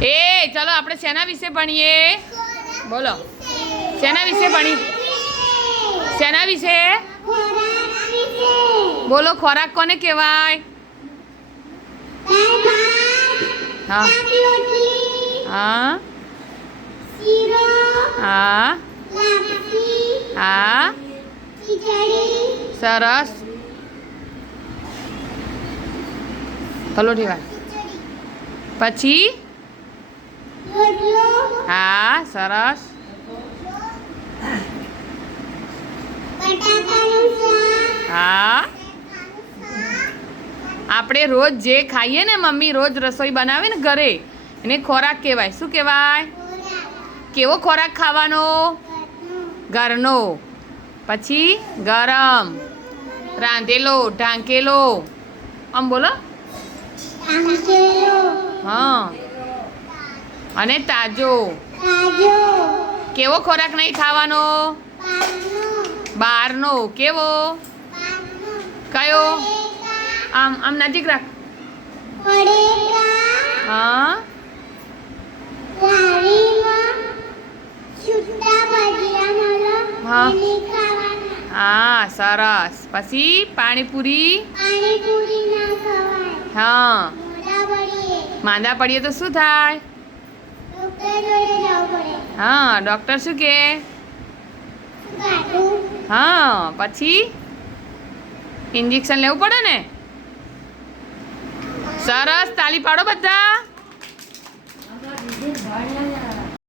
એ ચલો આપણે શેના વિશે ભણીએ? બોલો, શેના વિશે ભણી? શેના વિશે? બોલો, ખોરાક કોને કહેવાય? હા હા હા હા, સરસ. પલોઠી વાત પછી હા, સરસ. હા, આપણે રોજ જે ખાઈએ ને, મમ્મી રોજ રસોઈ બનાવે ને ઘરે, એને ખોરાક કહેવાય. શું કહેવાય? કેવો ખોરાક ખાવાનો? ઘરનો. પછી ગરમ, રાંધેલો, ઢાંકેલો. આમ બોલો. હા, અને તાજો. કેવો ખોરાક નહીં ખાવાનો? બહારનો. કેવો? કયો? આમ આમ નજીક રાખ. હા હા હા, સરસ. પછી પાણીપુરી. હા, માંદા પડીએ તો શું થાય? હા, ડૉક્ટર શું કહે? હા, પછી ઇન્જેક્શન લેવું પડે ને? સરસ, તાળી પાડો બધા.